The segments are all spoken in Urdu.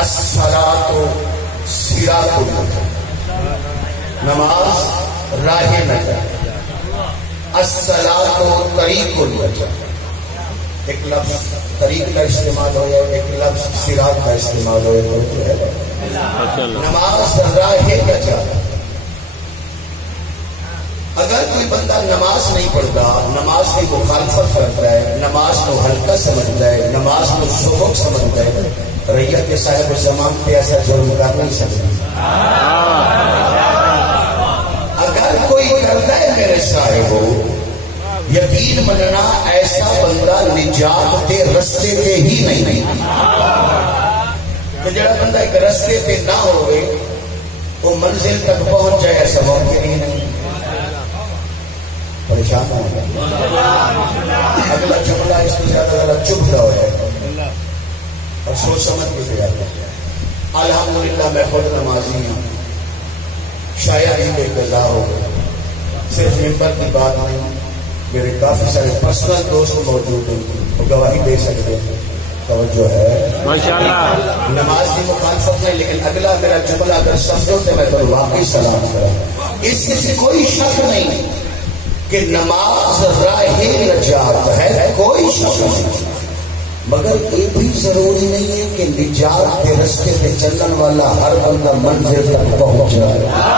الصلاۃ صراط النجات، نماز راہ نجات، الصلاۃ طریق النجات. ایک لفظ طریق کا استعمال ہو یا ایک لفظ صراط کا استعمال ہو تو ہے نماز راہ نجات. اگر کوئی بندہ نماز نہیں پڑھتا، نماز کی مخالفت کرتا ہے، نماز کو ہلکا سمجھتا ہے، نماز کو سبق سمجھتا ہے، رعیت کے صاحب زمان پہ ایسا جرم کر نہیں سکتا. اگر کوئی کرتا ہے میرے صاحب یقین مننا ایسا بندہ نجات کے رستے پہ ہی نہیں. کہ جڑا بندہ ایک رستے پہ نہ ہوئے وہ منزل تک پہنچ جائے ایسا ممکن ہی نہیں. پریشان ہو گیا. اگلا جملہ اس کو زیادہ ذرا چپ رہا ہے اور سوچ سمجھ کے تیار ہے. الحمدللہ میں خود نمازی ہوں، شاید ہی بے قضا ہو گئے. صرف ممبر کی بات نہیں، میرے کافی سارے پرسنل دوست موجود ہیں وہ گواہی دے سکتے ہیں. توجہ ہے ماشاءاللہ. نماز کی مخالفت نہیں، لیکن اگلا میرا جملہ اگر سمجھو تو میں تو واقعی سلام کروں. اس سے کوئی شک نہیں کہ نماز راہ نجات ہے، کوئی شک نہیں. مگر یہ بھی ضروری نہیں ہے کہ نجات کے رستے پہ چلن والا ہر بندہ منزل تک پہنچ جائے.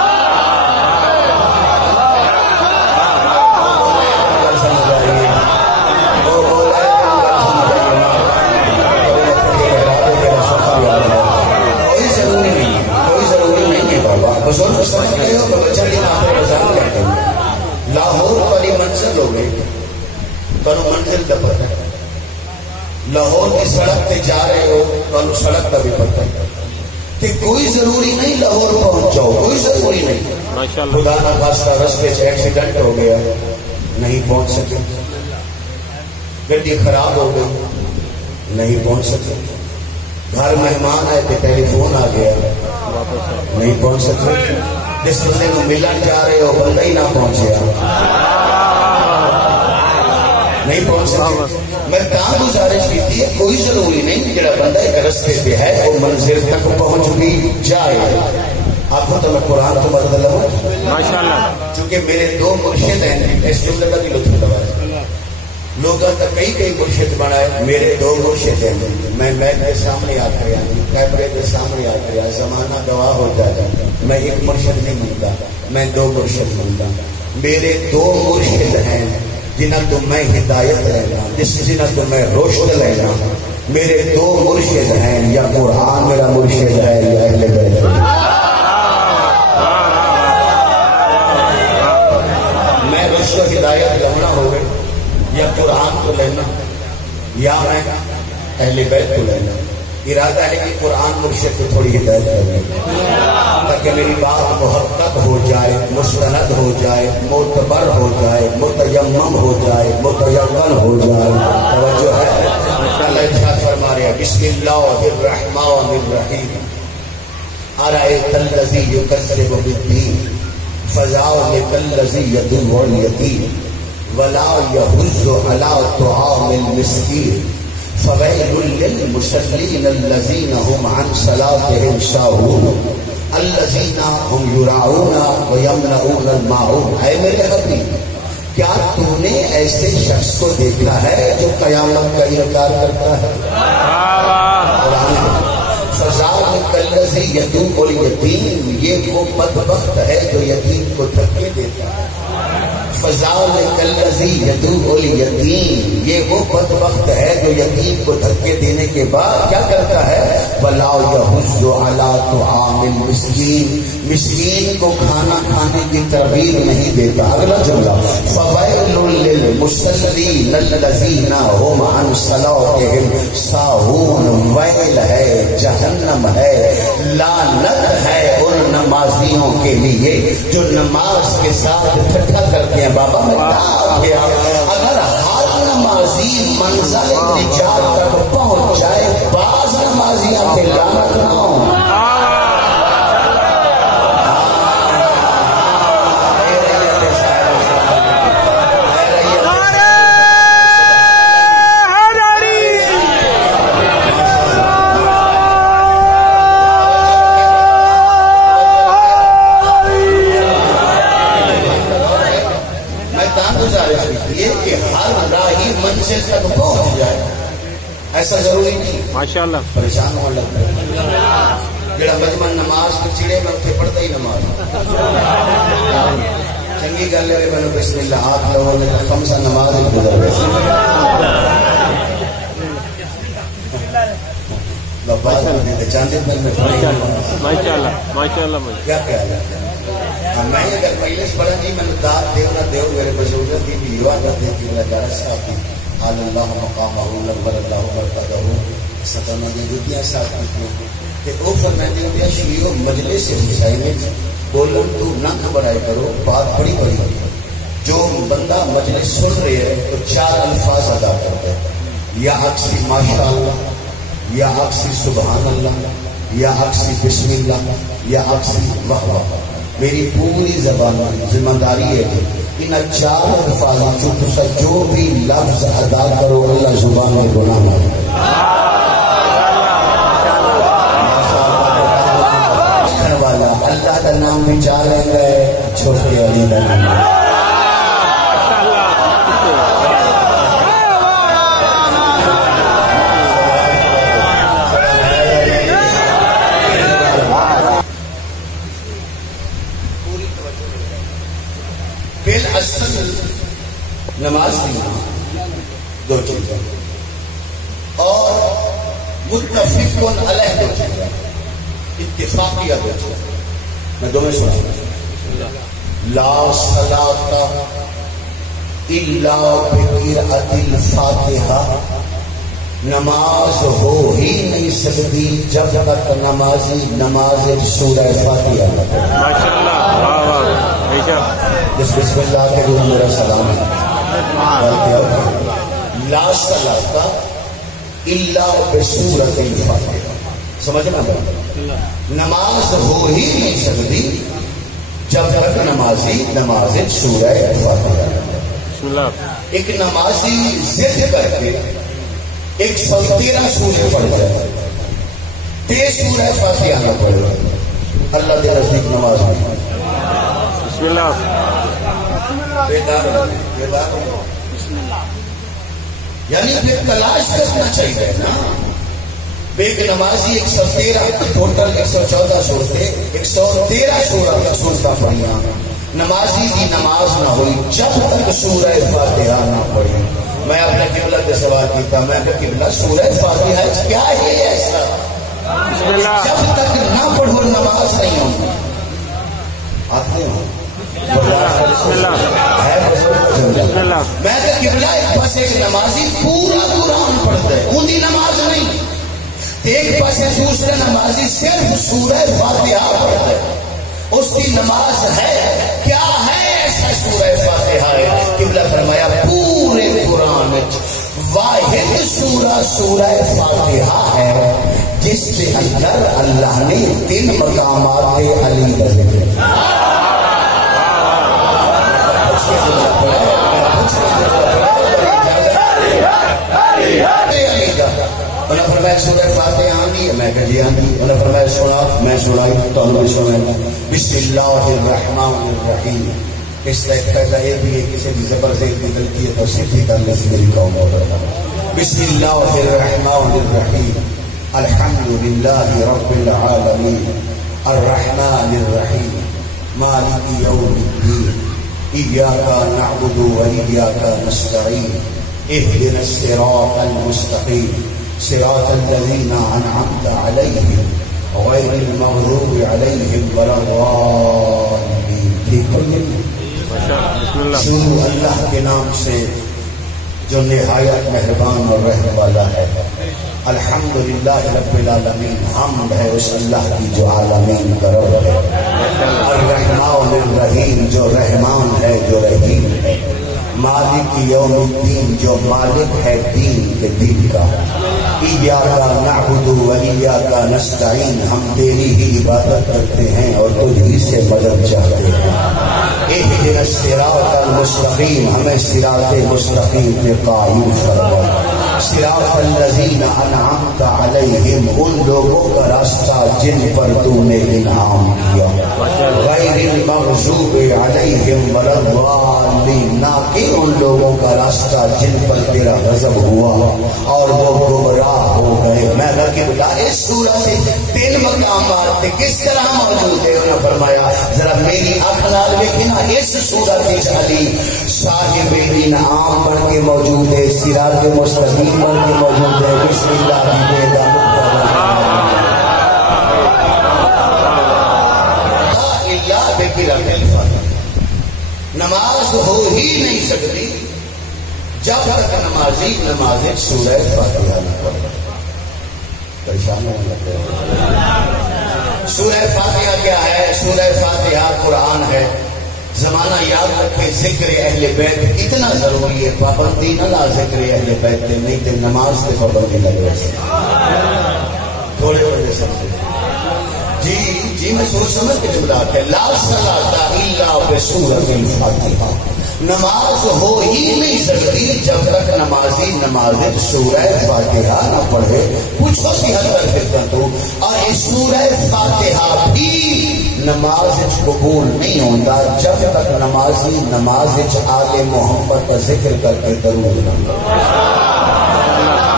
بزرگ سمجھ گئے ہو تو بچہ کہتے ہیں لاہور والی منزل ہو گئی تو منزل کا پتہ ہے. لاہور کی سڑک پہ جا رہے ہو تو سڑک کا بھی پتہ ہے کہ کوئی ضروری نہیں لاہور پہنچ جاؤ، کوئی ضروری نہیں. خدا نہ خواستہ رستے سے ایکسیڈنٹ ہو گیا نہیں پہنچ سکے، گڈی خراب ہو گئی نہیں پہنچ سکے، گھر مہمان آئے تو ٹیلی فون آ گیا نہیں پہنچ سکے، جس بندے کو ملن جا رہے ہو بندہ ہی نہ پہنچیا نہیں پہنچ سکے. میں کہاں گزارش کی تھی کوئی ضروری نہیں جڑا بندہ ایک رستے پہ ہے وہ منزل تک پہنچ بھی جائے. آپ کو تو میں قرآن کو بدل لوں ماشاءاللہ، چونکہ میرے دو مرشد ہیں. اس جملے کا بھی لطف اٹھا لوگوں کا کئی مرشد بنائے، میرے دو مرشد ہیں. میں کے سامنے آ کر کیمرے کے سامنے آ کر زمانہ گواہ ہو جاتا. میں ایک مرشد نہیں ملتا، میں دو مرشد ملتا. میرے دو مرشد ہیں جنہیں تو میں ہدایت لینا، جنہیں تو میں روشن لینا. میرے دو مرشد ہیں، یا قرآن میرا مرشد ہے یا اہل بیت. میں روشن ہدایت لینا ہوگا یا قرآن کو لینا یا میں اہل بیت کو لینا. ارادہ ہے کہ قرآن مرشد کو تھوڑی ہدایت کریں تاکہ میری بات محقق ہو جائے، مستند ہو جائے، معتبر ہو جائے، متیمم ہو جائے، متیقن ہو جائے. توجہ ہے. اللہ ارشاد فرما رہے ہیں بسم اللہ الرحمن الرحیم ارأیت الذی یکذب بالدین فذلک الذی یدعو الیتیم ولا یحض علی طعام المسکین فویل للمصلین الذین هم عن صلاتهم ساہون الذین هم یراؤون ویمنعون الماعون. اے میرے حبیب کیا تو نے ایسے شخص کو دیکھا ہے جو قیامت کا انکار کرتا ہے؟ فذلک الذی یدعو الیتیم، یہ وہ بدبخت ہے جو یتیم کو دھکے دیتا ہے. فذلک الذی یدعو الیتیم، یہ وہ بدبخت ہے جو یتیم کو دھکے دینے کے بعد کیا کرتا ہے؟ ولا یحض علی طعام المسکین، مسکین کو کھانا کھانے کی ترغیب نہیں دیتا. اگلا جملہ فویل للمصلین الذین هم عن صلاتهم ساہون، ویل ہے، جہنم ہے، لعنت ہے ان نمازیوں کے لیے جو نماز کے ساتھ ٹھٹھا کرتے ہیں. بابا میں کیا اگر ہر نمازی منزل نجات تک پہنچ جائے، بعض نمازیاں کے لعنت نہ ہوں. ایسا ضروری نہیں ماشاءاللہ پریشان ہونے لگتا ہے جڑا مجمع نماز کو چڑے میں اتنے پڑھتا ہی نماز چنگی گل ہے میں بسم اللہ ہاتھ لوگوں نے خمسہ نماز ہی گزر گئے کیا خیال ہے میں اگر مجلس پڑھا نہیں میں داد دیو نہ دیو میرے بزرگوں کی بھی دعا کرتے کہ اللہ جارہ صاحب کی حال اللہ مقامہ نور اللہ برکاتہ ستانہ دی دنیا صاحب کی کہ او فرماتے ہیں شیعو مجلس سے حسائی میں بولن تو نہ گھبرائے کرو بات بڑی بڑی جو بندہ مجلس سن رہے ہے تو 4 الفاظ ادا کرتے ہیں یا اکسی ماشاءاللہ یا اکسی سبحان اللہ یا اکسی بسم اللہ یا اکسی واہ واہ میری پوری زبان میں ذمہ داری ہے کہ ان 4 الفاظ جو بھی لفظ ادا کرو اللہ زبان میں گناہ مارے والا اللہ کا نام بھی چاہ لیں گے چھوٹے علی کا نام اصل نماز کی 2 چیزیں اور متفق علیہ 2 چیزیں اتفاقیہ 2 چیزیں میں دونوں سنا لا صلاۃ الا بقراءۃ الفاتحہ نماز ہو ہی نہیں سکتی جب تک نمازی نماز سورہ فاتحہ نہ پڑھے ماشاءاللہ واہ واہ جس بسم اللہ کے روح میرا سلام ہے لا صلاۃ الا بسورۃ الفاتحہ سمجھنا نماز ہو ہی نہیں سکتی جب تک نمازی نماز سورہ فاتحہ ایک نمازی ضد کر کے 113 سورے پڑھ جائے 23 سورہ فاتحہ نہ پڑھے اللہ کے نزدیک نماز نہیں بسم اللہ یعنی پھر تلاش کرنا چاہیے نا ایک نمازی 113 ٹوٹل 114 سورتے 113 سورتیں پڑھیاں نمازی کی نماز نہ ہوئی جب تک سورہ فاتحہ نہ پڑھی میں اپنے قبلہ کے سوال کیتا میں کہ قبلہ سورہ فاتحہ کیا ہے ایسا جب تک نہ پڑھو نماز نہیں ہوگی آتے ہوں میں کہ قبلہ ایک پاس ایک نمازی پورا قرآن پڑھتا ہے ان کی نماز نہیں ایک پاس دوسرے نمازی صرف سورہ فاتحہ پڑھتا ہے اس کی نماز ہے کیا ہے ایسا سورہ فاتحہ ہے قبلہ فرمایا پورے قرآن واحد سورہ فاتحہ ہے جس کے اندر اللہ نے 3 مقامات علی کا ذکر انہوں نے فرمایا سورہ فاتحہ آنی ہے میں کہا جی آنی انہوں نے فرمایا سنا میں سنائی تو ہم نے سنا بسم اللہ الرحمن الرحیم اس کا ایک فائدہ یہ بھی ہے کسی بھی زبردست نکلتی ہے تو سیدھی کرنے سے میری قوم ہو رہا بسم اللہ الرحمن الرحیم الحمد للہ رب العالمین الرحمن الرحیم مالک یوم الدین ایاک نعبد و ایاک نستعین اهدنا الصراط المستقیم صراط الذين أنعمت عليهم غير المغضوب عليهم ولا الضالين شروع اللہ کے نام سے جو نہایت مہربان اور رحم والا ہے الحمدللہ رب العالمین حمد ہے اس اللہ کی جو عالمین کا رب ہے الرحمن الرحیم جو رحمان ہے جو رحیم ہے مالک یوم الدین جو مالک ہے دین کے دین کا ایاک نعبد و ایاک نستعین ہم تیری ہی عبادت کرتے ہیں اور تجھ ہی سے مدد چاہتے ہیں اہدنا الصراط المستقیم ہمیں صراط مستقیم پہ قائم فرما صراط الذین انعمت علیہم ان لوگوں کا راستہ جن پر تو نے انعام کیا، غیر المغضوب علیہم ولا الضالین، نہ کہ ان لوگوں کا راستہ جن پر تیرا غضب ہوا اور وہ گمراہ ہو گئے۔ میں رقیب اللہ اس سورت سے 3 مقامات پہ کس طرح موجود ہے؟ انہوں نے فرمایا ذرا میری آنکھ لال دیکھیں نا، اس سورت علی صاحب انعام بن کے موجود ہے، صراط مستقیم بن کے موجود ہے۔ بسم اللہ نماز ہو ہی نہیں سکتی جب تک نمازی نماز سورہ فاتحہ نہ پڑھے۔ پریشان ہونے لگے۔ سورہ فاتحہ کیا ہے؟ سورہ فاتحہ قرآن ہے۔ زمانہ یاد رکھے، ذکر اہل بیت اتنا ضروری ہے، پابندی نہ لا ذکر اہل بیت دے، نہیں تو نماز سے پابندی لگے ویسے تھوڑے بڑے سمجھے۔ جی میں سوچ سمجھ کے جملہ ہے، لا صلاۃ الا بسورۃ الفاتحہ، نماز ہو ہی نہیں سکتی جب تک نمازی نماز سورہ فاتحہ نہ پڑھے۔ پوچھو سی حد تک فکر تو، اور اس سورہ فاتحہ بھی نماز قبول نہیں ہوتا جب تک نمازی نماز آل محمد کا ذکر کر کے درود نہ کرے۔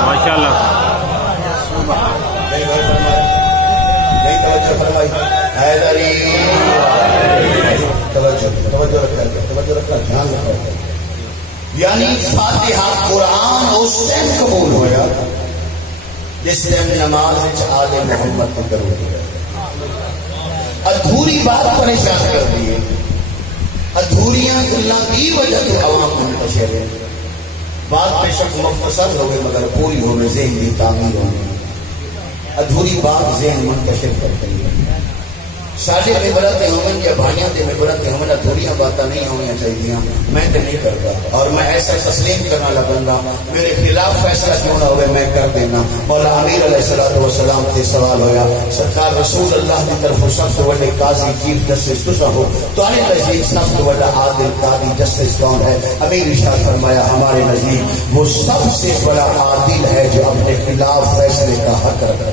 ماشاءاللہ توجہ رکھنا دھیان رکھنا۔ یعنی فاتحہ قرآن اس ٹائم قبول ہویا جس ٹائم نماز آل محمد کو درود ہوا۔ ادھوری بات پریشان کر دی ہے، ادھوریاں گلاں کی وجہ تو عوام منتشر ہے۔ بات بے شک مختصر ہوئے مگر پوری ہوئے، ذہن کی تعمیر ہوئے۔ ادھوری بات ذہن منتشر کرتی ہے۔ ساڈے ممبرات ہومن یا بھائیاں دے ممبرات ہومن ادھوریاں باتاں نہیں ہونی چاہیے، میں تو نہیں کرتا، اور میں ایسا تسلیم کرنا لگا میرے خلاف فیصلہ کیوں نہ ہوئے میں کر دینا۔ مولا امیر علیہ الصلوۃ والسلام سے سوال ہویا، سرکار رسول اللہ کی طرف سب سے بڑے قاضی چیف جسٹس تسا ہو، تو آنے نزدیک سب سے بڑا عادل قاضی جسٹس کون ہے؟ امیر ارشاد فرمایا ہمارے نزدیک وہ سب سے بڑا عادل ہے جو اپنے خلاف فیصلے کا حق رکھتا ہے۔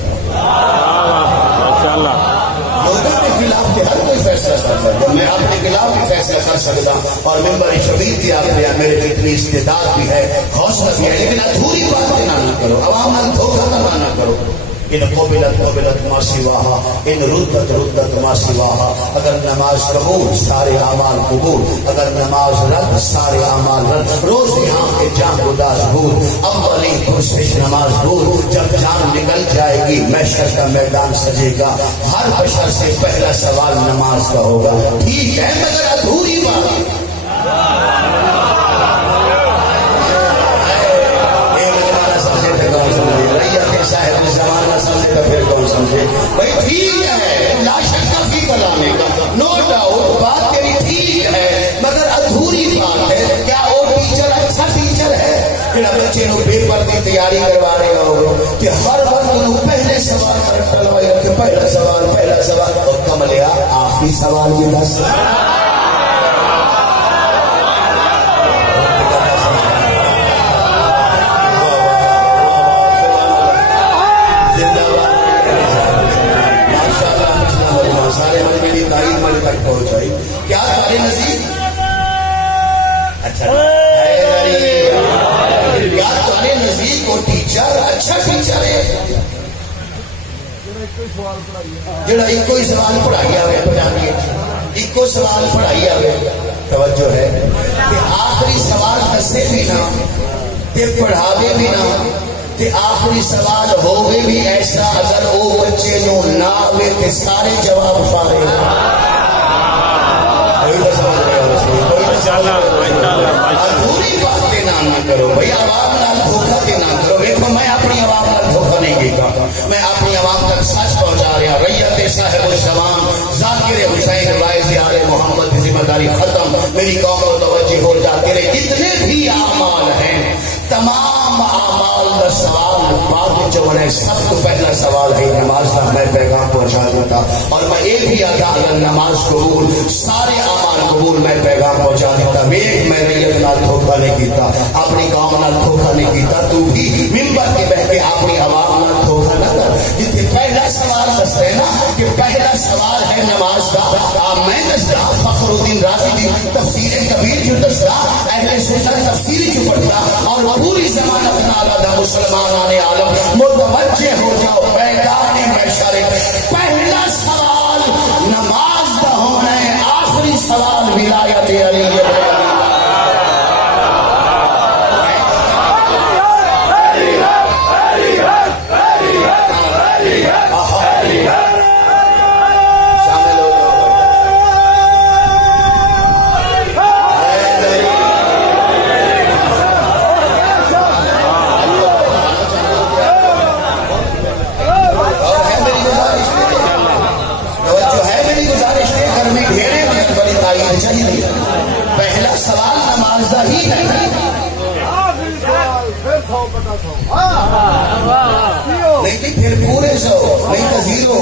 لوگوں کے خلاف کے ہر کوئی فیصلہ کر سکتا ہے، میں اپنے خلاف بھی فیصلہ کر سکتا اور ممبر شبیر کی آپ نے میرے اتنی استعداد بھی ہے، حوصلہ بھی ہے، لیکن ادھوری باتیں نہ کرو، عوام میں دھوکہ نہ کرو۔ ان قبلت قبلت ما سواہا، ان ردت ردت ما سواہا۔ اگر نماز قبول سارے اعمال قبول، اگر نماز رد سارے اعمال رد۔ روز یہاں کے جان گداز بھول، اولی پرسش نماز بھول۔ جب جان نکل جائے گی محشر کا میدان سجے گا، ہر بشر سے پہلا سوال نماز کا ہوگا۔ ٹھیک ہے مگر ادھوری بات صاحب زمانہ سمجھے تو پھر کون سمجھے؟ بھائی ٹھیک ہے، لا شک فی کلامی کا، نو ڈاؤٹ بات تیری ٹھیک ہے، مگر ادھوری بات ہے۔ کیا وہ ٹیچر اچھا ٹیچر ہے جڑا بچے نو پیپر کی تیاری کروا رہے ہو کہ ہر وقت انہوں پہلے سوال ٹلوائی رکھے، پہلا سوال اور کملیا آخری سوال بھی دس۔ تک پہنچائی کیا تارے نصیب؟ اچھا کیا تارے نصیب کو ٹیچر اچھا ٹیچر ہے جڑا ایک ہی سوال پڑھائی آئے پڑھائی ایک سوال پڑھائی آئے؟ توجہ ہے کہ آخری سوال دسے بھی نہ تے پڑھاوے بھی نہ تے آخری سوال ہوئے بھی ایسا اگر وہ بچے نو نہ ہوئے تے سارے جواب فارے۔ ادھوری باتیں نہ کرو بھائی، عوام نال دھوکہ تے نہ کرو۔ دیکھو میں اپنی عوام نال دھوکہ نہیں دیتا، میں اپنی عوام تک سچ پہنچا رہا۔ ریت صاحب الزمان ذاکر حسین باعث آل محمد کی ذمہ داری ختم۔ میری قوم کو توجہ ہو جاتی رہے، جتنے بھی اعمال ہیں تمام اعمال کا سوال بعد جو ہے سب تو پہلا سوال ہے نماز کا، میں پیغام پہنچا دیتا اور میں یہ بھی آتا اگر نماز قبول سارے اعمال قبول میں پیغام پہنچا دیتا۔ میں ریت نال دھوکہ نہیں کیتا، اپنی قوم نال دھوکہ نہیں کیتا، تو بھی ممبر کے بہ کے اپنی عوام نال دھوکہ نہ کر۔ جتنے دستا فخر الدین رازی دی تفسیر کبیر جو دستا اہل سنت تفسیری جو پڑھتا اور پوری زمانت نالا دا مسلمان عالم متوجہ ہو جاؤ میدان محشر پہلا سوال نماز دا ہونا ہے آخری سوال ولایت علی پہلا سوال نماز دا ہی نہیں لیکن پھر پورے سو نہیں تو زیرو.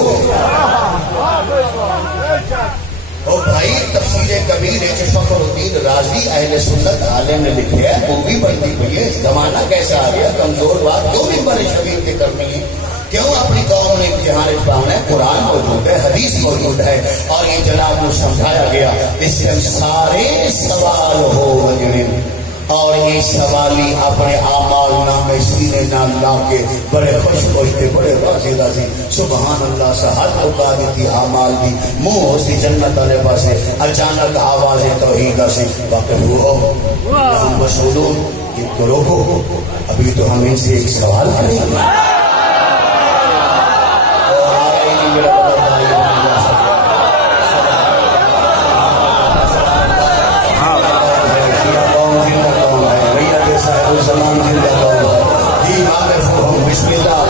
اور بھائی تفسیر کبیر فخر الدین رازی اہل سنت عالم نے لکھے ہے وہ بھی بنتی ہوئی ہے. زمانہ کیسا آ گیا کمزور بات کیوں ممبر شریف کے کرنی ہے کیوں اپنی قوم نے امتحان پاؤنا ہے. قرآن موجود ہے حدیث موجود ہے اور یہ جناب کو سمجھایا گیا اس سے سارے سوال ہو گئے اور یہ سوالی اپنے اعمال نامے سینے نہ لا کے بڑے خوش خوش تھے بڑے راضی راضی سبحان اللہ سے ہاتھ اٹھا دی تھی اعمال دی منہ سی جنت والے پاسے اچانک آواز توحید سے واقف ہو ہم مسئولون یہ تو روکو ابھی تو ہم ان سے ایک سوال کریں گے.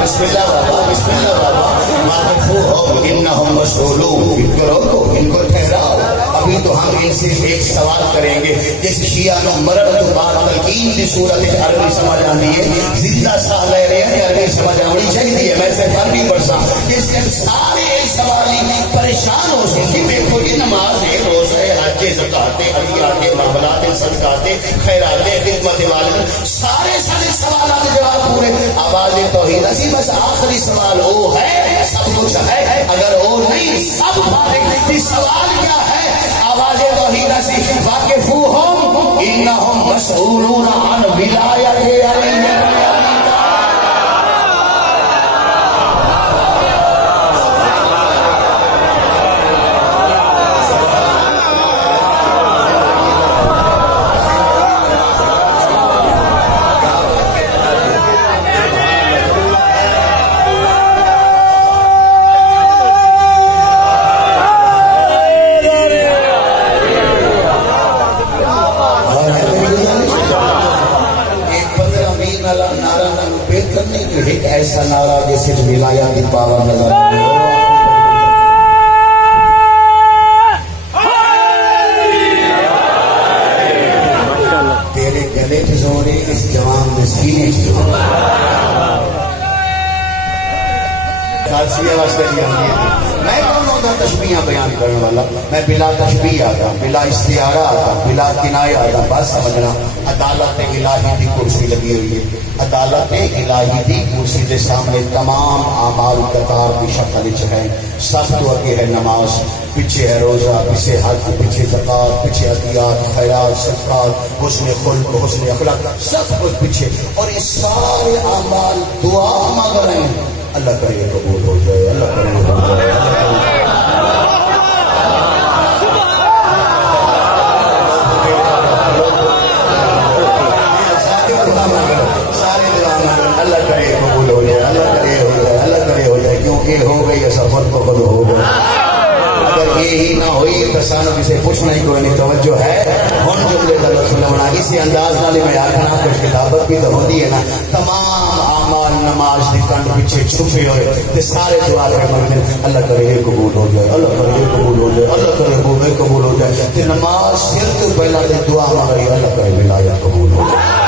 بسم اللہ بابا بسم اللہ بابا ماتفوہم انہم مسئولون کرو تو ان کو ٹھہراؤ ابھی تو ہم ان سے ایک سوال کریں گے. جس شیعہ نو مرد تو بات تلقین کی صورت عربی سمجھ آنی ہے زندہ سا لے رہے ہیں عربی سمجھ آنی چاہیے میں سے فرق نہیں پڑتا جس سے سارے سوالی پریشان ہو سکتی. دیکھو یہ نماز ہے روزہ ہے حج زکات عطیات معاملات صدقات خیرات خدمت والد سارے سوالات جواب پورے آواز توحید اسی بس آخری سوال وہ ہے سب کچھ ہے اگر وہ نہیں سب سوال کیا ہے آواز توحید اسی واقفوہم انہم مسئولون عن ولایت علی. ایسا نعرہ جیسے ولایت کی پاور نظر تیرے گلے کی زور ہے اس جوان میں سینے کی زور میں کون ہوتا تشبیہ بیان کرنے والا میں بلا تشبیہ آتا بلا استعارہ آتا بلا کنایہ آتا بات سمجھنا. عدالت الہی کی کرسی لگی ہوئی ہے عدالت الہی کی کرسی کے سامنے تمام اعمال قطار کی شکل ہے. سب تو آگے ہے نماز پیچھے ہے روزہ پیچھے حج پیچھے زکات پیچھے عطیات خیرات صدقات حسن خلق حسن اخلاق سب کچھ پیچھے اور یہ سارے اعمال دعا مانگ رہے ہیں. اللہ کرے قبول ہو جائے اللہ کرے ہو جائے سارے اللہ کرے قبول ہو جائے اللہ کرے ہو جائے اللہ کرے ہو جائے کیونکہ ہو گئی سفر تو خود ہو گیا. اگر یہی نہ ہوئی تو سانو کسی پوچھنا ہی کوئی نہیں توجہ ہے ہن جملے کا لفظ بنا اسی انداز نال میں آخنا کچھ کتابت بھی تو ہوتی ہے نا تمام اعمال نماز کی کنڈ پیچھے چھپے ہوئے تے سارے دعا کر مانگتے اللہ کرے یہ قبول ہو جائے اللہ کرے یہ قبول ہو جائے اللہ کرے وہ قبول ہو جائے تے نماز سر تو پہلا تے دعا مانگ رہی اللہ کرے ولایت قبول ہو جائے.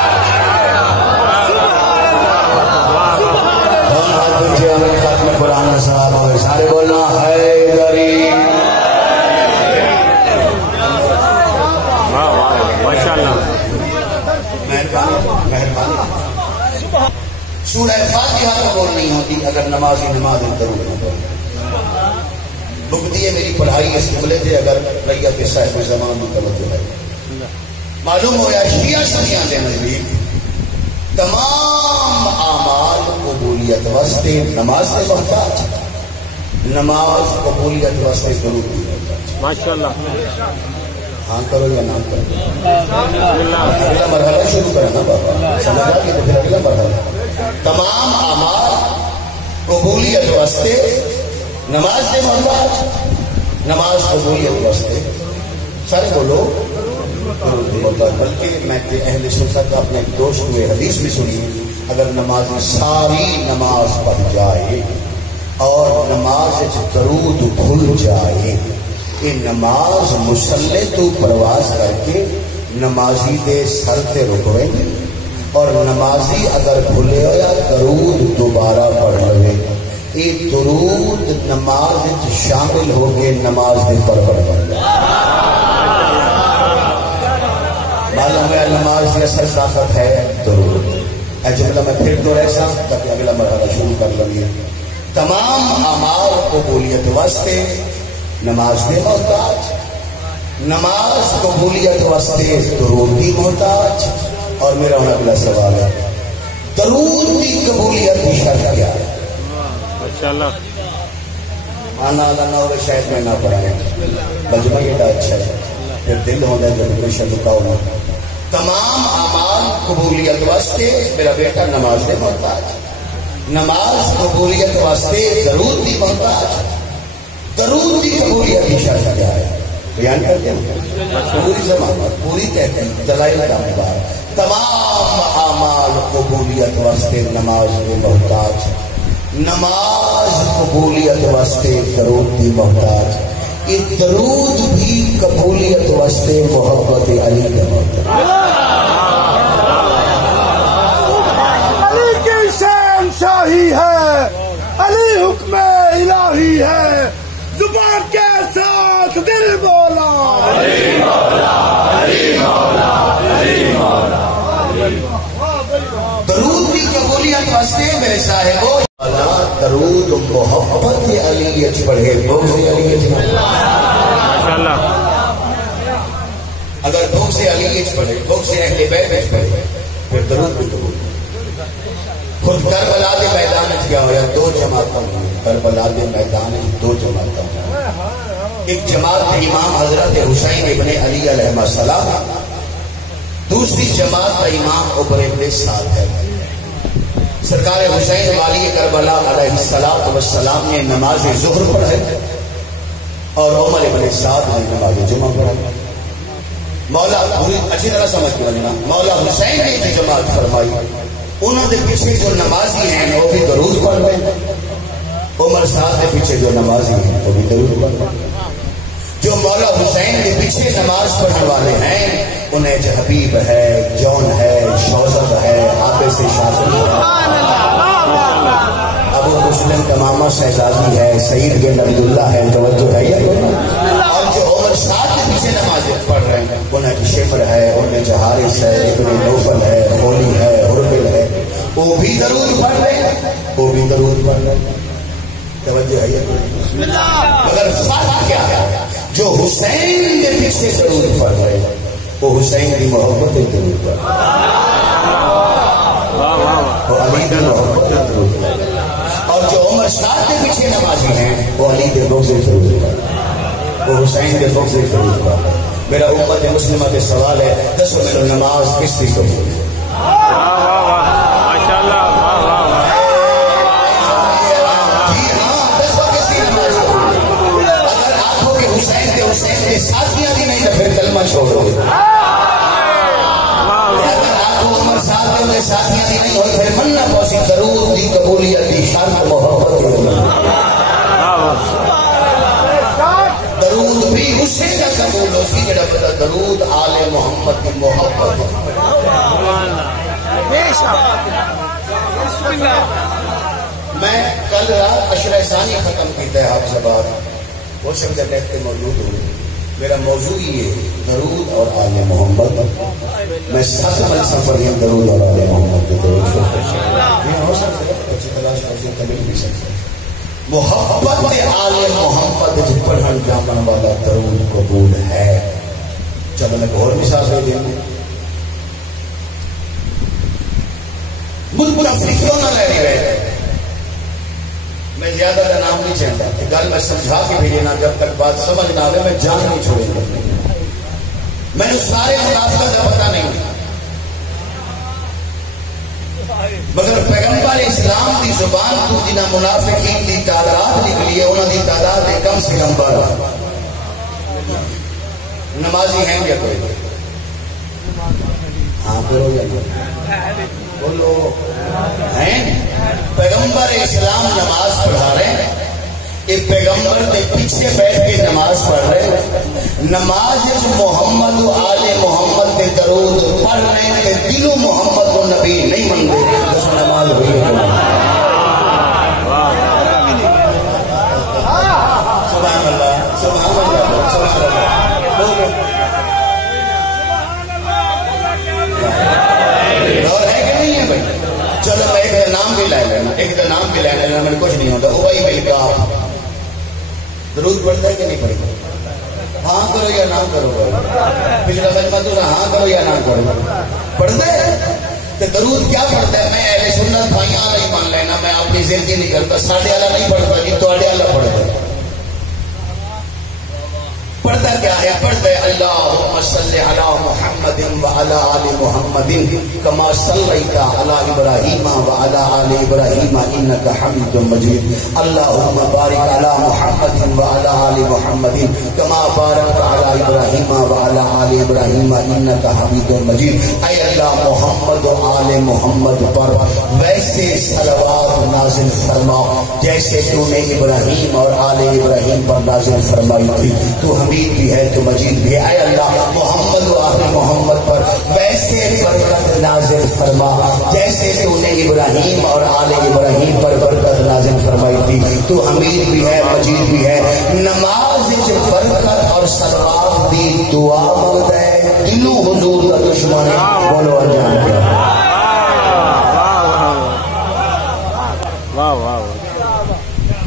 قرآن صاحب سارے بولنا حیدری سورہ فاتحہ قبول نہیں ہوتی اگر نمازی نماز ضرور نہ پڑھے. بگدی ہے میری پڑھائی اس جملے تھے اگر ریت صاحب زمان میں توجہ ہے معلوم ہوا شیعہ سنیاں دے نزدیک تمام اعمال قبولیت واسطے نماز سے محتاج نماز قبولیت واسطے ضروری ہے ماشاءاللہ ہاں کرو یا نہ کرو اگلا مرحلہ شروع کرنا بابا سمجھا کہ پھر اگلا مرحلہ تمام اعمال قبولیت واسطے نماز سے محتاج نماز قبولیت واسطے سارے بولو بلکہ میں اہل سنت کا اپنے دوست ہوئے حدیث بھی سنی اگر نماز ساری نماز پڑھ جائے اور نماز درود بھول جائے یہ نماز مسلح تو پرواز کر کے نمازی دے سر تے رکوے اور نمازی اگر بھولے ہوا درود دوبارہ پڑھ لے یہ درود نماز شامل ہو کے نماز دے پر پڑھ معلوم ہے نماز کی اصل طاقت ہے درود اے جملہ میں پھر دو ایسا تاکہ اگلا مرحلہ شروع کر لیں تمام اعمال قبولیت واسطے نماز کے محتاج نماز قبولیت واسطے درود کی محتاج اور میرا ہونا اگلا سوال ہے درود کی قبولیت کی شرط کیا ہے آنا نہ ہو شاید میں نہ پڑھائیں بجمہ یہ اچھا ہے پھر دل ہونا جب کوئی شرط ہونا تمام اعمال قبولیت واسطے میرا بیٹا نماز سے محتاج نماز قبولیت واسطے درود کی محتاج درود کی قبولیت کی شرط کیا ہے بیان کرتے ہیں پوری زمان پوری تحقیق دلائل دامدار تمام اعمال قبولیت واسطے نماز کے محتاج نماز قبولیت واسطے درود کی محتاج یہ درود بھی قبولیت واسطے محبت علی کے محتاج علی کی شان شاہی ہے علی حکم الہی ہے زبان کے ساتھ دل بولا علی مولا علی مولا علی مولا درود کی قبولیت واسطے میرے صاحبو درود محبت علی پڑھے بغض علی ماشاءاللہ اگر بغض علی پڑھے بغض اہل بیت پڑھے پھر درود بھی قبول خود کربلا کے میدان میں کیا ہوا دو جماعتیں ہوئی کربلا کے میدان میں دو جماعتیں ہوئی ایک جماعت امام حضرت حسین ابن علی علیہ السلام دوسری جماعت کا امام عمر ابن سعد ہے سرکار حسین والی کربلا علیہ السلام نے نماز ظہر پڑھائی اور عمر ابن سعد نے نماز جمعہ پڑھائی مولا پوری اچھی طرح سمجھ کے لینا مولا حسین نے جو جماعت فرمائی انہوں نے پیچھے جو نمازی ہیں وہ بھی درود پڑھ رہے عمر سعد کے پیچھے جو نمازی ہیں وہ بھی درود پڑھ رہے جو مولا حسین کے پیچھے نماز پڑھنے والے ہیں انہیں حبیب ہے جون ہے شوزب ہے آبے سے شافی ہے ابو مسلم تمامہ شہزادی ہے سعید بن عبداللہ ہے توجہ ہے یا اور جو عمر سعد کے پیچھے نماز پڑھ رہے ہیں انہیں شفر ہے انہیں جہارث ہے ابن نوفل ہے ہولی ہے حربل ہے وہ بھی درود پڑھ رہے ہیں وہ بھی درود پڑھ رہے ہیں توجہ ہے مگر فرق کیا ہے جو حسین کے پیچھے درود پڑھ رہے ہیں وہ حسین کی محبت درود پڑھ وہ علی کی محبت درود پڑھ اور جو عمر سعد کے پیچھے نمازی ہیں وہ علی کے بغض درود پڑھ وہ حسین کے بغض درود پڑھ میرا امت مسلمہ کے سوال ہے 10 میں نماز کس چیز کو حسین کے ساتھیاں بھی نہیں تو پھر کلمہ چھوڑو اگر آپ کو عمر ساتھ کے ساتھیاں بھی نہیں ہوئی پھر مننا پوسی درود دی قبولیت دی شرط محبت درود بھی اسے کا قبول ہو سی جڑا پتا درود آل محمد کی محبت میں کل رات عشرہ ثانی ختم کیتا ہے آپ سے بات وہ شخص کہتے موجود ہوں میرا موضوع یہ درود اور آل محمد میں 7 ملسہ پڑھی درود اور آل محمد کے درود یہ ہو سکتا ہے اچھی تلاش کرتے طبیل بھی سکتا ہے محبت آل محمد پڑھن جامن والا درود قبول ہے. چلو میں اور مثال دے دیں. متفق کیوں نہ رہ رہے. میں زیادہ کا نام نہیں چاہتا کہ گل میں سمجھا کے بھیجنا، جب تک بات سمجھ نہ آئے میں جان نہیں چھوڑیں گا. میں نے سارے منافقت کا پتہ نہیں، مگر پیغمبر اسلام کی زبان تو جنہ منافقین کی تعداد نکلی ہے انہوں کی تعداد کم سے کم 12. نمازی ہیں یا کوئی؟ ہاں کرو یا بولو ہیں. پیغمبر اسلام نماز پڑھا رہے ہیں، ایک پیغمبر کے پیچھے بیٹھ کے نماز پڑھ رہے ہیں. نماز محمد و آل محمد کے درود پڑھ رہے ہیں، دلوں محمد و نبی نہیں منگے. بس نماز ہوئی. سبحان اللہ سبحان اللہ سبحان اللہ. اور ہے کہ نہیں ہے بھائی؟ چلو میں ایک نام بھی لے لینا، ایک نام بھی لے لینا، میں کچھ نہیں ہوتا. ابئی بن کعب درود پڑھتا ہے کہ نہیں پڑھتا؟ ہاں کرو یا نہ کرو. پچھلا خدمت تو ہاں کرو یا نہ کرو. پڑھتا ہے تو درود کیا پڑھتا ہے؟ میں اہل سنت بھائیاں نہیں مان لینا، میں اپنی زندگی نہیں کرتا. ساڈے والا نہیں پڑھتا جی، تواڈے والا پڑھتا ہے. پڑھتا کیا ہے؟ پڑھتا ہے اللہم صلی علی محمد وعلی آل محمد کما صلیت علی ابراہیم وعلی آل ابراہیم انک حمید مجید. اللہم بارک علی محمد وعلی آل محمد کما بارکت علی ابراہیم وعلی آل ابراہیم انک حمید مجید. اے اللہ محمد و آل محمد پر ویسے صلوات نازل فرما جیسے تو نے ابراہیم اور آل ابراہیم پر نازل فرمائی تھی. تو حمید بھی ہے تو مجید بھی ہے. اے اللہ محمد و آل محمد پر ویسے برکت نازل فرما جیسے تو نے ابراہیم اور آل ابراہیم پر برکت نازل فرمائی تھی. تو حمید بھی ہے مجید بھی ہے. نماز برکت اور صلوات دی دعا مانگتا ہے، دلوں حضور کا دشمن ہے. بولو انجام کیا. واہ واہ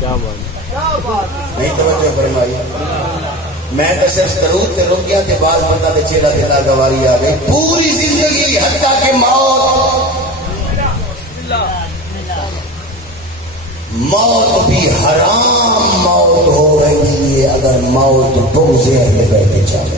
کیا بات نہیں توجہ فرمائی. میں تو صرف درود تے رک گیا کہ بعض بندہ دے چہرہ تے ناگواری آ گئی. پوری زندگی حتیٰ کہ موت بھی حرام موت ہو رہی ہے اگر موت بغض اہل بیت چاہے.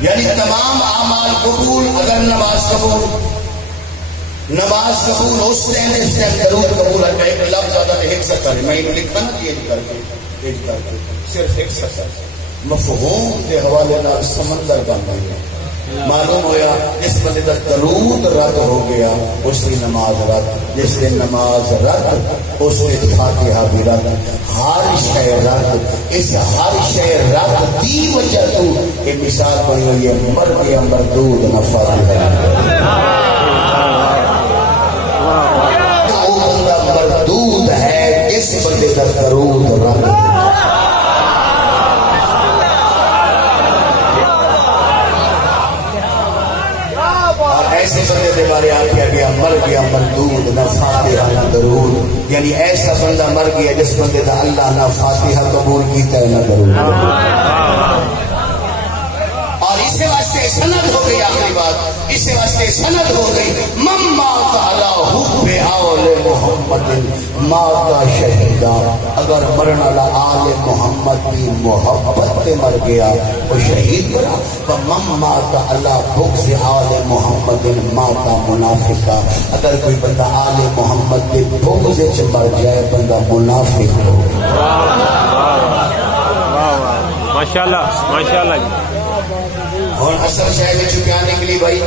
یعنی تمام اعمال قبول اگر نماز قبول. نماز قبول اس ٹائم اس ٹائم درود قبول ہے. ایک لفظ زیادہ ایک سکر ہے، میں نے لکھا نا کہ ایک کر کے صرف ایک سکر مفہوم کے حوالے نال سمندر بن گیا. معلوم ہویا جس بندے کا درود رد ہو گیا اس کی نماز رد. جس کی نماز رد اس کی فاتحہ بھی رد. ہر شے رد. اس ہر شے رد دی وجہ تو یہ مثال بنی ہوئی ہے مر گیا مردود نہ فاتحہ. مردود ہے اس بندے کا درود رد. اور ایسے بندے کے بارے آپ کیا گیا مر گیا مردود نہ فاتحہ نہ درود. یعنی ایسا بندہ مر گیا جس بندے کا اللہ نہ فاتحہ قبول کیتا ہے نہ درود. اور اسی واسطے سند ہو گئی. آخری بات اسی واسطے سند ہو گئی مما تعالی حب آل محمد ماتا شہیدا. اگر مرن والا آل محمد کی محبت پہ مر گیا وہ شہید بنا. مما تعالی بغض آل محمد ماتا منافقا. اگر کوئی بندہ آل محمد کے بغض سے مر جائے بندہ منافق ہو. ماشاءاللہ ماشاءاللہ. اور اصل شہر میں چکے آنے کے لیے بھائی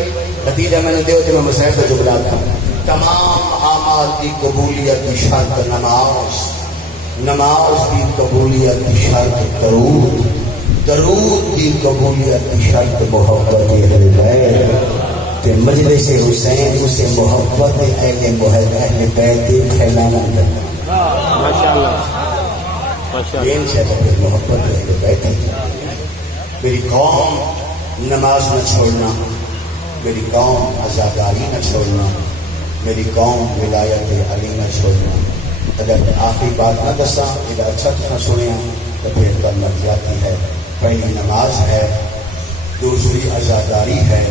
نتیجہ میں نے دیو میں مسائل کا جملہ تھا. تمام اعمال کی قبولیت کی شرط نماز. نماز کی قبولیت کی شرط درود. درود کی قبولیت کی شرط محبت اہل بیت. مجلس حسین اسے محبت اہل بیت پھیلانا کرنا. ماشاءاللہ محبت اہل بیت. میری قوم نماز نہ چھوڑنا، میری قوم عزاداری نہ چھوڑنا، میری قوم ولایت علی نہ چھوڑنا۔ اگر آخری بات نہ دسا، اگر اچھا طرح سنیا تو پھر کلمت جاتی ہے۔ پہلی نماز ہے، دوسری عزاداری ہے،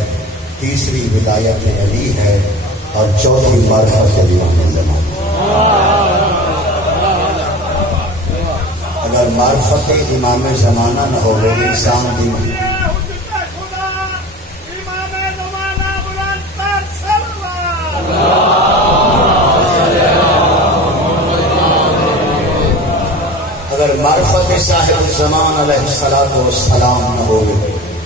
تیسری ولایت علی ہے، اور چوتھی معرفت امام زمان۔ اگر معرفت امام زمانہ نہ ہو انسان بھی اگر معرفت صاحب الزمان علیہ السلام نہ ہو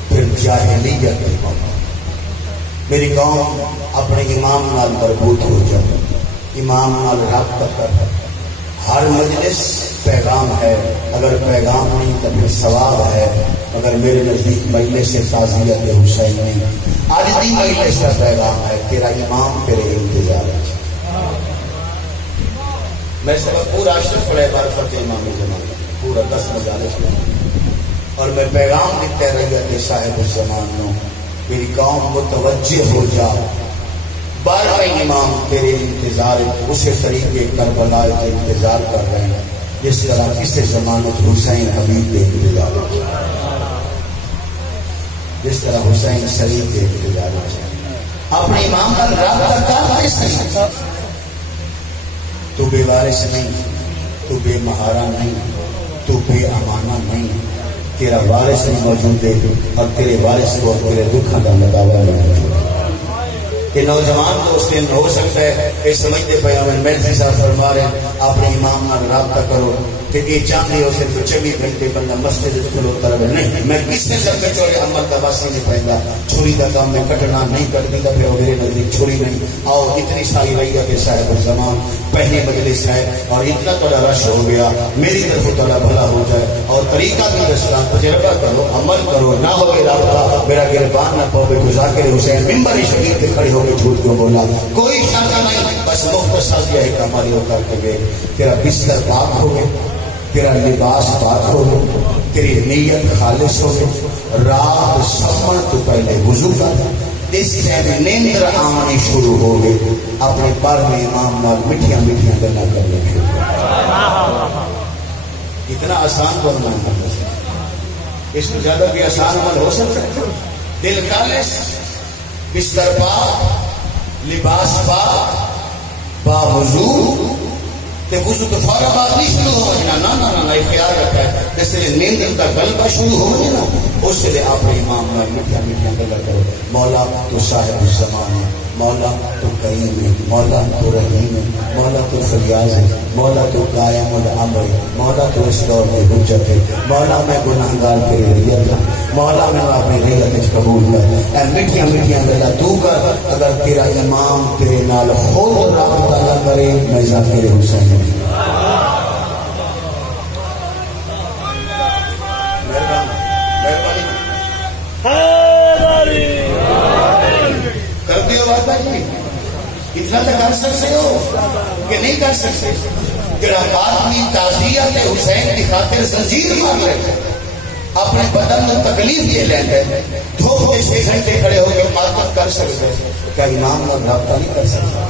پھر جاہلیت کی موت۔ میری قوم اپنے امام نال مربوط ہو جائے، امام نال رابطہ کر۔ ہر مجلس پیغام ہے، اگر پیغام نہیں تو پھر ثواب ہے۔ اگر میرے نزدیک مجلس سے تعزیت حسین نہیں، آج بھی مجلس کا پیغام ہے، تیرا امام تیرے انتظار ہے۔ میں سبق پورا عشر پڑھے معرفت امام زمان، پورا 10 مجالس میں، اور میں پیغام دیتے رہی کہ صاحب الزمان نو میری قوم متوجہ ہو جا، 12 امام تیرے انتظار اسی طریقے کربلا کے انتظار کر رہے ہیں جس طرح کسی زمانت حسین حبیب کے انتظار ہے، جس طرح حسین شریف کے انتظار ہے۔ اپنے امام کا رابطہ کر تو بے وارث نہیں، تو بے مہارا نہیں، تو بے امانہ نہیں، تیرا وارث نہیں موجود ہے، اور تیرے وارث کو تیرے دکھاں کا مداوع نہیں۔ کہ نوجوان تو اس دن ہو سکتا ہے یہ سمجھتے پہ ہمیں مرزی صاحب فرما رہے ہیں اپنے امام نال رابطہ کرو کہ یہ چاہتے ہو صرف 24 گھنٹے بندہ مسجد کھلوتا رہے۔ نہیں، میں کس نے سر پہ چورے عمل کا باسی نہیں پہنتا، چھری کا کام میں کٹنا نہیں کرتی کا پھر میرے نزدیک چھری نہیں۔ آؤ اتنی ساری رہی ہے کہ صاحب الزمان پہلی مجلس ہے اور اتنا تھوڑا رش ہو گیا، میری طرف تھوڑا بھلا ہو جائے اور طریقہ بھی دستا، تجربہ کرو، عمل کرو، نہ ہو رابطہ میرا گربان نہ پاؤ بے ذاکر حسین ممبر شریف کے کھڑے ہو کے جھوٹ کو بولا، کوئی شرط نہیں، بس مختصر یہ ہے کمالی ہو کر کے گئے، تیرا بستر پاک ہو گئے، تیرا لباس پاک ہو گئے، تیری نیت خالص ہو گئی، رات سمن تو پہلے وضو کر، اس ٹائم نیندر آنی شروع ہو گئی، اپنے پر میں امام نال میٹھیاں میٹھیاں گلا کرنے شروع۔ اتنا آسان بننا ہے، اس میں زیادہ بھی آسان عمل ہو سکتا ہے؟ دل خالص، بستر پاک، لباس پاک، باوضو تے وضو تو فارغ بعد نہیں شروع ہو جانا، نہ خیال رکھا ہے جیسے نیندر کا غلبہ شروع ہو جائے نا، اس لیے آپ امام میں میٹھیاں میٹھیاں گلا کرو۔ مولا تو صاحب الزمان ہے، مولا تو کریم ہے، مولا تو رحیم ہے، مولا تو فریاض ہے، مولا تو قائم الامر ہے، مولا تو اس دور میں حجت ہے، مولا میں گناہگار تیری رعیت ہوں، مولا میں اپنی رعیت قبول کر، اے میٹھیاں میٹھیاں گلا تو کر۔ اگر تیرا امام تیرے نال خود رابطہ نہ کرے میں ذاکر حسین نہیں۔ کرتے ہو بات جی، اتنا تو کر سکتے ہو کہ نہیں کر سکتے؟ جڑا آدمی تعزیت حسین کی خاطر زنجیر مار لیتا ہے، اپنے بدن میں تکلیف یہ لیتا ہے، دھوپ کے 6 گھنٹے کھڑے ہو کے ماتم کر سکتے، کیا امام کا رابطہ نہیں کر سکتا؟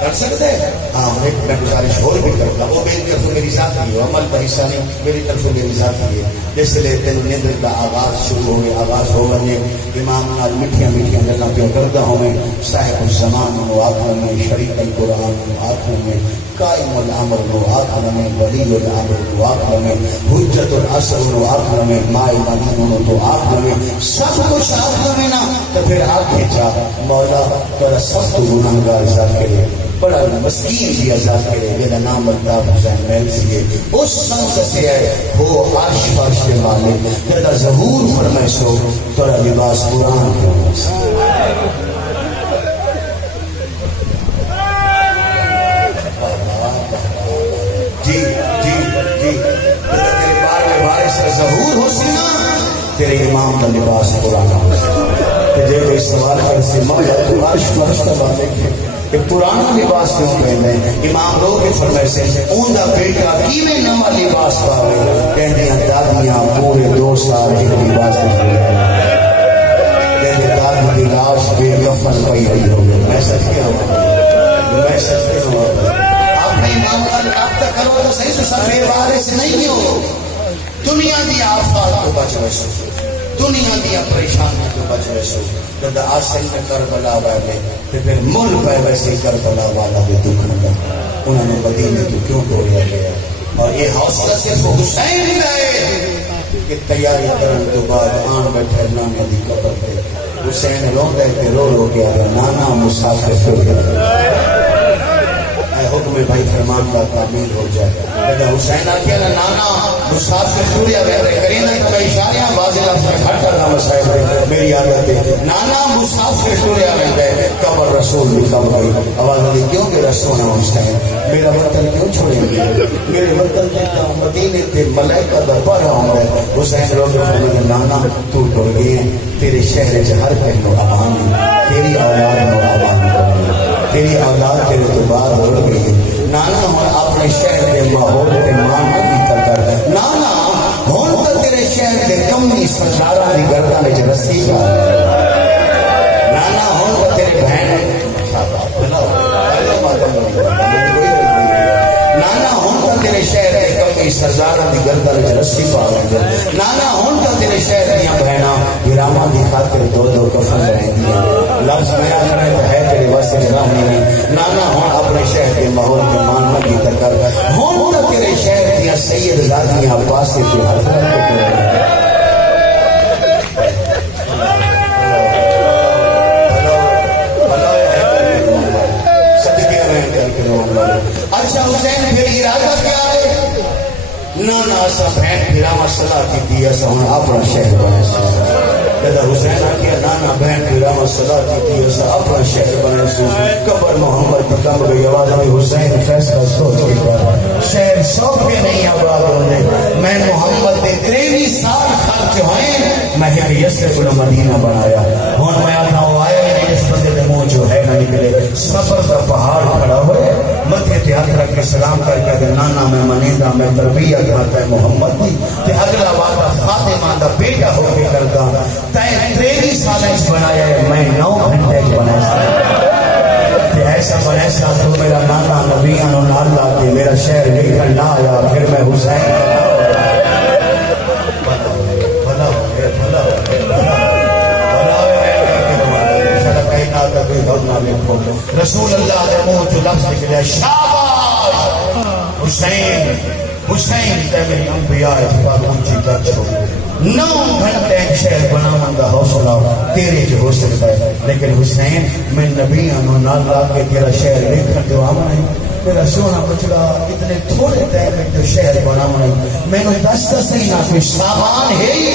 کر سکتے ہیں؟ ہاں، میں گزارش اور بھی کرتا ہوں، وہ میری طرف میری ذات نہیں ہو، عمل کا حصہ نہیں، میری طرف میری ذات نہیں ہے۔ جس لیے تین نیندر کا آغاز شروع ہو گیا، آغاز ہو گئے، امام نال میٹھیاں میٹھیاں گلا کیوں کرتا ہوں میں، صاحب الزمان نو آخر میں، شریک القرآن نو آخر میں، قائم الامر نو آخر میں، ولی الامر نو آخر میں، حجت العصر نو آخر میں، ماء مدین نو تو آخر میں، سب کچھ آخر میں نا، تو پھر آگے جا مولا تیرا سخت گناہگار ذاکر ہے، بڑا مسکین بھی آزاد کرے، میرا نام الطاف حسین محل سی ہے، اس سنگ سے ہے وہ عرش فرش کے مالک، جدا ظہور فرمائے سو تیرا لباس قرآن کے ہونا۔ جی جی جی، تیرے بار میں بارش کا ظہور ہو سنا، تیرے امام کا لباس قرآن ہو سنا۔ کہ جب کوئی سوال کر سے مولا تو عرش فرش کا مالک ہے، کہ پرانا لباس کیوں پہنے؟ امام رو کے فرمائے سے اوندا بیٹا کیویں نواں لباس پاوے، کہندیاں دادیاں پورے 2 سال ایک لباس نہیں پایا۔ لاش بے کفن پئی رہی ہوگی. میں سچ کیا ہوں، میں سچ کیا ہوں. اپنے ایمان کا رابطہ کرو تو صحیح. تو سب بے وارث نہیں ہو. دنیا دی آفات کو بچ ویسو، دنیا دیا پریشانیاں کو بچ ویسو. جب آسن میں کربلا والے تو پھر مل پہ ویسے کربلا والا بھی دکھ لگا. انہوں نے مدینے کو کیوں توڑیا گیا؟ اور یہ حوصلہ صرف حسین ہی رہے کہ تیاری کرنے کے بعد آن بیٹھے نانے دی قبر پہ حسین رو دے کہ رو رو گیا نانا مسافر ہو گیا. حکم بھائی فرمان کا تعمیل ہو جائے. حسین آکیا نانا مسافر ٹوریا رہتے کرینہ کہ میں اشاریاں واضح لفظ میں ہٹ کرنا مسائل میری عادت ہے. نانا مسافر ٹوریا رہتے قبر رسول بھی کب گئی. آواز آئی کیوں کہ رسول حسین میرا وطن کیوں چھوڑیں گے؟ میرے وطن کے مدینے تے ملائکہ دربار ہوں گے. حسین رو کے فرمایا نانا تو ٹر گئی ہے، تیرے شہر ہر پہلو آبان ہے، تیری اولاد نو آبان ہے، تیری اولاد تیرے تو بعد ہو گئی ہے. نانا ہوں اپنے شہر کے ماحول کے مان کی کر نانا ہوں تو تیرے شہر کے کمی سردارہ کی گردہ میں رسی کا نانا ہوں تو تیرے بہن نانا ہوں تو تیرے شہر کے کمی سردارہ کی گردہ میں رسی پا لیں. نانا ہوں تو تیرے شہر دیا بہنا گراما کی خاطر دو دو کفن رہتی ہیں. لفظ میرا کرے تو ہے تیرے واسطے راہ نہیں. نانا ہوں اپنے شہر کے ماحول کے مان کی تکر ہوں تو تیرے شہر دیا سید زادیاں عباس کے حضرت کو اچھا حسین پھر ارادہ کیا ہے؟ نانا سا بہن پھرا مسئلہ کی دیا سا ہوں اپنا شہر بنے سا. جدا حسین کیا نانا بہن پھرا مسئلہ کی دیا سا اپنا شہر بنے سا. قبر محمد کی کم گئی. آواز آئی حسین فیصلہ سوچ کے بعد شہر سوپے نہیں آباد ہونے. میں محمد نے 23 سال خرچ ہوئے میں یسرب المدینہ بنایا. ہوں میں آتا ہوں آیا نہیں اس بندے نے منہ جو ہے نہ نکلے. صبر کا پہاڑ کھڑا ہوئے متھے تے ہاتھ رکھ کے سلام کر کے نانا میں منیندہ میں تربیت کرتا ہے محمد کی تے اگلا وعدہ فاطمہ دا بیٹا ہو کے کرتا. تے 23 سال اس بنایا ہے میں 9 گھنٹے بنایا تے ایسا بنیسا تو میرا نانا نبیان و نال لا کے میرا شہر لکھن نہ آیا. پھر میں حسین رسول اللہ نے منہ جو لفظ نکلے شاباش حسین حسین تے میری انبیاء اتفاق اونچی کر چھو. 9 گھنٹے شہر بناون دا حوصلہ تیرے جو ہو سکتا ہے. لیکن حسین میں نبی انو نال لا کے تیرا شہر لکھن جو آمنا ہے میرا سونا بچڑا اتنے تھوڑے ٹائم میں جو شہر بناونا ہے میں نے دستا صحیح نہ کوئی سامان ہے ہی.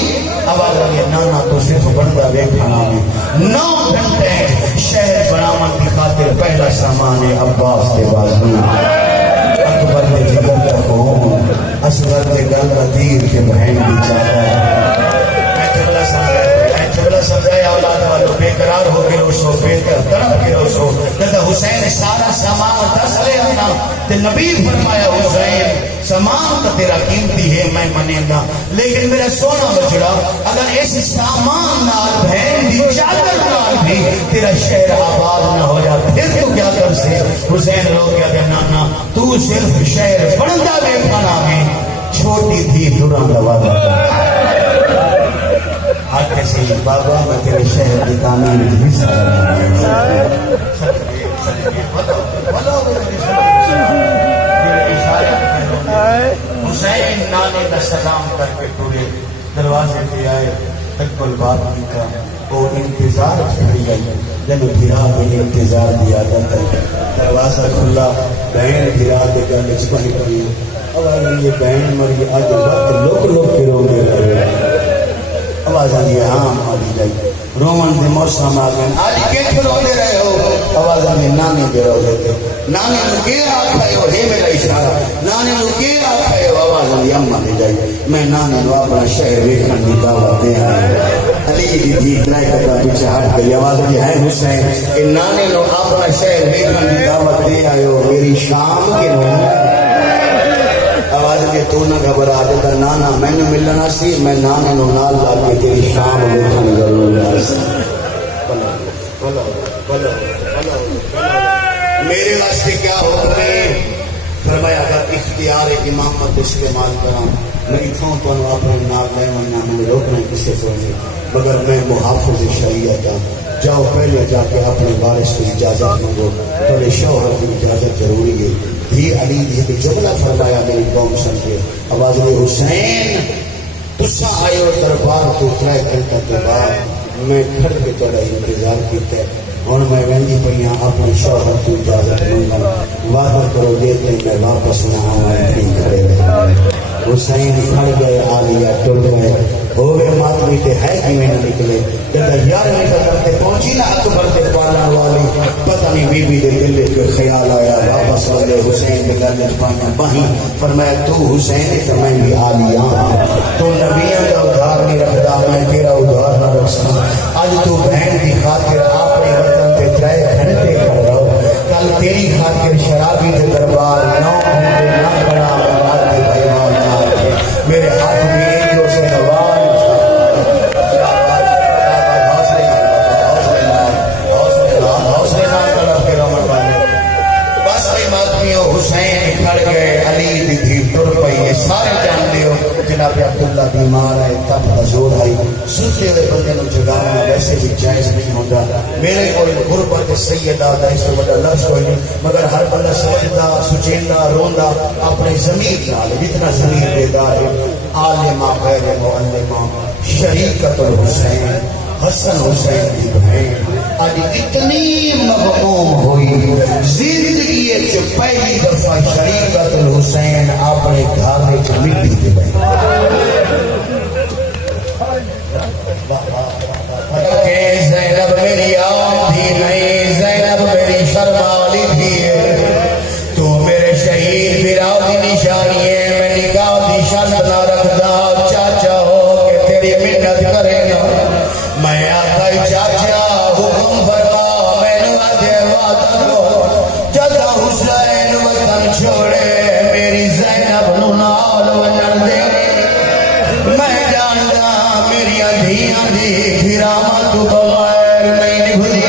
آواز آئی نانا تو صرف بندہ دیکھنا ہے. 9 گھنٹے شہر بناون کی خاطر پہلا سامان ہے عباس کے بازو اکبر کے جگر کا خون اصغر کے گل کا تیر کے بہن کی چاہتا ہے. میں سمجھایا اولاد والوں بے قرار ہو کے روسو بے تڑپ کے روسو. جب حسین سارا سامان دس لے آنا تو نبی فرمایا حسین سامان تو تیرا قیمتی ہے میں منے گا لیکن میرا سونا بچڑا اگر اس سامان نال بہن دی چادر نال بھی تیرا شہر آباد نہ ہو جا پھر تو کیا کر سے. حسین رو گیا کہ نانا تو صرف شہر بڑھتا بے کھانا میں چھوٹی تھی دوران دوا دیتا آگے سے بابا میں تیرے شہر کی تعمیر بھی حسین نانے کا سلام کر کے پورے دروازے پہ آئے تکل بات کی کا وہ انتظار چھڑی گئی. جب بھیرا بھی انتظار دیا جاتا ہے دروازہ کھلا بہن بھیرا دے کر لچپنی پڑی. اب اگر یہ بہن مری آج وقت لوگ لوگ کے رو گے رہے. آواز آئی ہاں آدھی گئی رومن دے موسم آ گئے آج کیسے رو دے رہے ہو. آواز آئی نانے دے رو دیتے نانے نو کے آکھائے ہو ہے میرا اشارہ نانے نو کے آکھائے ہو. آواز آئی اممہ دے جائی میں نانے نو اپنا شہر ویکھن دی دعوت دے آئے. علی دی تھی اتنا قدر پیچھے ہٹ گئی. آواز آئی ہے حسین کہ نانے نو اپنا شہر ویکھن دی دعوت دے آئے ہو میری شام کے نو. آواز کے تو نہ گھبرا دیتا نانا میں نے ملنا سی میں نانے نو نال لا کے تیری شام دیکھنے ضرور آئی. میرے واسطے کیا حکم ہے؟ فرمایا اگر اختیار امامت استعمال کرا میں اتوں تو اپنے نال لے منا میں روکنا کسی کو نہیں، مگر میں محافظ شریعت ہوں۔ جاؤ پہلے جا کے اپنے وارث کی اجازت مانگو، تھوڑے شوہر کی اجازت ضروری ہے۔ دھی علی دی جملہ فرمایا میری قوم سمجھے، آواز نے حسین تسا آئے ہو دربار تو 3 گھنٹے کے بعد میں کھڑ کے تھوڑا انتظار کیتا ہے، ہوں میں وہی پہ اپنے شوہر کی اجازت مانگا، وعدہ کرو دیتے میں واپس نہ آؤں کھڑے رہے۔ حسین کھڑ گئے، آلیا ٹر گئے، ہوئے ماتمی تے ہے کہ میں نہ نکلے، جب 11ویں قدم تے پہنچی نا اکبر تے پالن والی، پتہ نہیں بی بی دے دل کو خیال آیا، واپس والے حسین دے گل پایا باہیں، فرمایا تو حسین ہے تو میں بھی آلیا ہاں، تو نبیوں کا ادھار نہیں رکھدا، میں تیرا ادھار نہ رکھساں، اج تو بہن دی خاطر اپنے وطن تے 3 گھنٹے کھڑ رہو، کل تیری خاطر شرابی دے دربار 9 گھنٹے نہ کھڑا، میرے ہاتھ میں ایک جو سے نواز حوصلے نہ طلب کے رمن والے بس ای ماتمیوں حسین کھڑ گئے، علی دی تھی ٹر پئی، یہ سارے جانتے ہو جناب عبداللہ بیمار ہے، تب کا زور آئی، سنتے ہوئے بندے نو جگانا ویسے بھی جائز نہیں ہوتا، میرے کوئی غربت سیدہ دا اس کو بڑا لفظ کوئی نہیں، مگر ہر بندہ سمجھدا سچیندا روندا اپنے ضمیر نال، جتنا ضمیر بیدار ہے، عالمہ غیر معلمہ شریکت الحسین حسن حسین کی بہن آج اتنی مغموم ہوئی، زندگی سے پہلی دفعہ شریکت الحسین اپنے گھر میں مٹی دے گئی۔ زینب میری عام تھی نہیں، زینب میری شرم والی تھی، تو میرے شہید براؤ کی نشانی ہے، میں نکاح کی شرط نہ رکھتا، چاچا ہو کہ تیری منت کرے نا، میں آتا چاچا حکم فرما میں نوادے وعدہ کو، جدا حسین وطن چھوڑے میری زینب نو نال ونن دے، میں جاندا میری دھیاں دی گھراواں تو بغیر نہیں نبھدی۔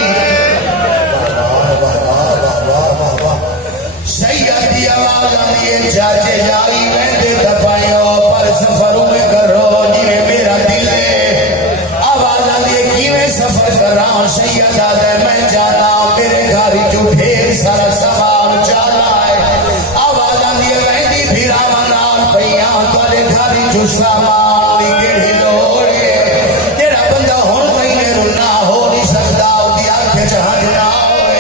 سید دی آواز آئی چاچے جاری ویندے دفائیو پر سفروں میں کرو جی میرا دل ہے، آواز آئی کیویں سفر کراں سید آدھے میں جانا میرے گھر جو ڈھیر سارا سامان چالا ہے، آواز آئی ویندی بھراواں نال پئیاں تواڈے گھر جو سامان کیڑی لوڑ ہے، جیڑا بندہ ہن مہینے نو نہ ہو نہیں سکدا اودی اکھ وچ ہنج نہ ہوئے،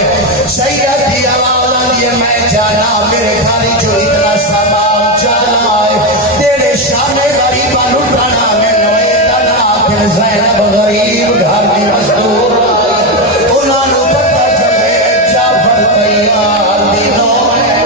سید دی آواز آئی میں جانا میرے گھر جو اتنا سامان چالا ہے، تیرے شان غریباں لٹانا مینوں اے نہ آکھ زینب غریب گھر دی مزدور انہاں نوں پتہ چلے جعفر تیار دی نو ہے۔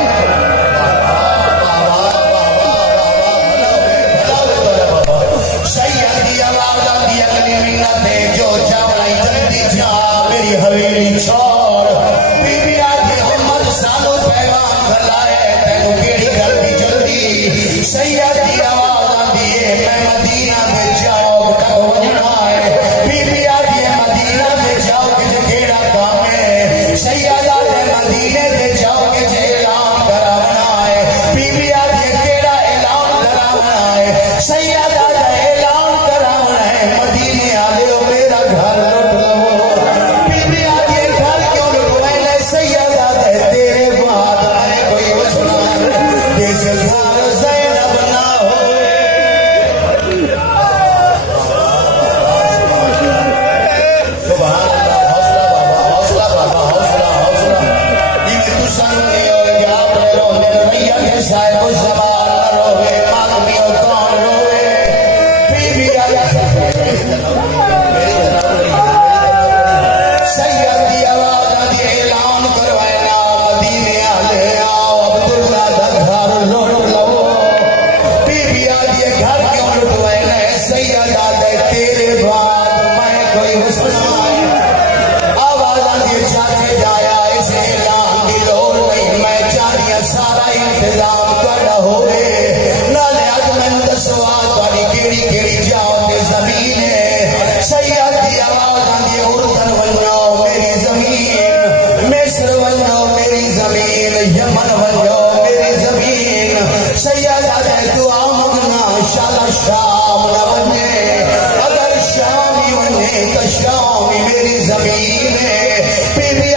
قوم میری زمین ہے، بیوی